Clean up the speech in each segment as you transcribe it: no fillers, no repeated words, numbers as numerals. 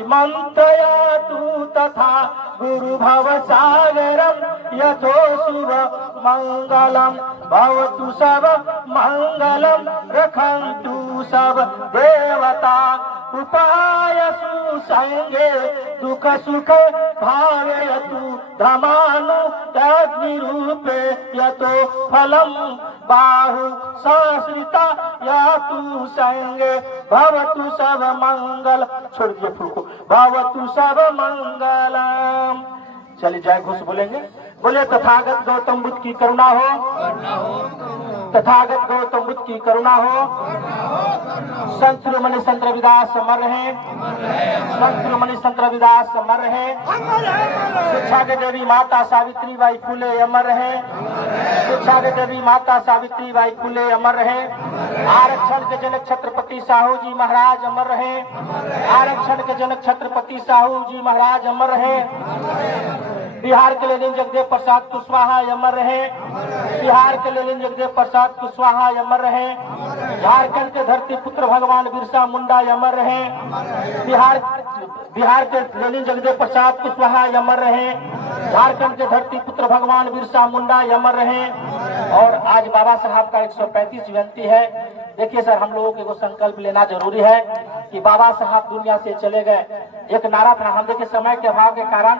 मंत्रया तू तथा गुरु भव सागरम यथो शुभ मंगलम भवतु सब मंगलम रखन्तु सब देवता उपायसु संगे दुख सुख भावयतु धमानु अग्निरूपे यतो फलम बाहु संश्रिता यातु संगे भवतु सब मंगल। छोड़ दिए फूल को। भवतु सब मंगलम। चलिए जय घोष बोलेंगे। बोले तथागत गौतम बुद्ध की करुणा हो, तथागत गौतम बुद्ध की करुणा हो। संत शिरोमणि संत रविदास अमर रहे, संत शिरोमणि संत रविदास अमर रहे। शिक्षा के देवी माता सावित्री बाई फुले अमर रहे, शिक्षा के देवी माता सावित्री बाई फुले अमर रहे। आरक्षण के जनक छत्रपति साहू जी महाराज अमर रहे, आरक्षण के जनक छत्रपति साहू जी महाराज अमर रहे। बिहार के लेनिन जगदेव प्रसाद कुशवाहा अमर रहे, बिहार के लेनिन जगदेव प्रसाद कुशवाहा अमर रहे। झारखंड के धरती पुत्र भगवान बिरसा मुंडा अमर रहे, बिहार के लेनिन जगदेव प्रसाद कुशवाहा अमर रहे। झारखंड के धरती पुत्र भगवान बिरसा मुंडा अमर रहे। और आज बाबा साहब का 135 जयंती है। देखिए सर, हम लोगों को संकल्प लेना जरूरी है कि बाबा साहब दुनिया से चले गए। एक नारा था, हम देखिए समय के अभाव के कारण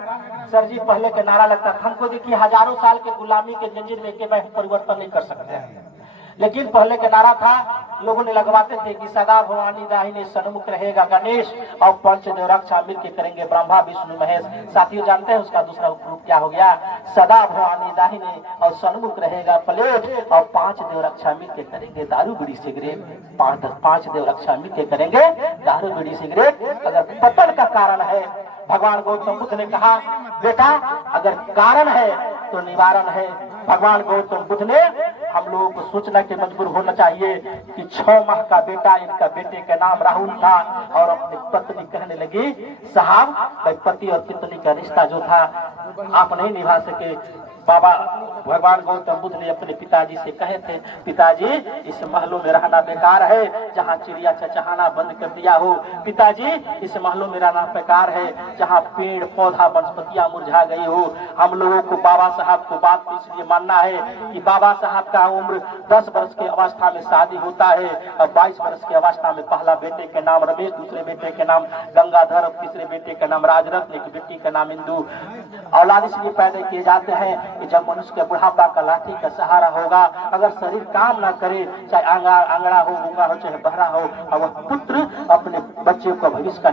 सर जी पहले के नारा लगता था हमको, देखिए हजारों साल के गुलामी के जंजीर में के परिवर्तन नहीं कर सकते हैं, लेकिन पहले के नारा था लोगों ने लगवाते थे कि सदा भवानी दाहिने सन्मुख रहेगा गणेश और पंचदेव रक्षा मिलके करेंगे ब्रह्मा विष्णु महेश। साथियों जानते हैं उसका दूसरा रूप क्या हो गया? सदा भवानी दाहिने और सन्मुख रहेगा प्लेट और पांच देव रक्षा मिलके करेंगे दारू बीड़ी सिगरेट। पांच देव रक्षा मिलके करेंगे दारू बीड़ी सिगरेट। अगर पतन का कारण है, भगवान गौतम बुद्ध ने कहा बेटा अगर कारण है तो निवारण है। भगवान गौतम बुद्ध ने हम लोगों को सोचना के मजबूर होना चाहिए कि 6 माह का बेटा, इनका बेटे का नाम राहुल था और अपनी पत्नी कहने लगी साहब भाई पति और पत्नी का रिश्ता जो था आप नहीं निभा सके। बाबा भगवान गौतम बुद्ध ने अपने पिताजी से कहे थे पिताजी इस महलों में रहना बेकार है जहाँ चिड़िया चचहाना बंद कर दिया हो। पिताजी इस महलों में रहना बेकार है जहाँ पेड़ पौधा वनस्पतियां मुरझा गई हो। हम लोगों को बाबा साहब को बात इसलिए मानना है कि बाबा साहब का उम्र 10 वर्ष की अवस्था में शादी होता है और 22 वर्ष की अवस्था में पहला बेटे के नाम रमेश, दूसरे बेटे के नाम गंगाधर, तीसरे बेटे का नाम राजरत्न, एक बेटी का नाम इंदु। औलाद इसलिए पैदा किए जाते हैं कि जब मनुष्य के बुढ़ापा का लाठी का सहारा होगा, अगर शरीर काम ना करे, चाहे आंगड़ा हो, गूंगा हो, चाहे बहरा हो, और वह पुत्र अपने बच्चे को भविष्य का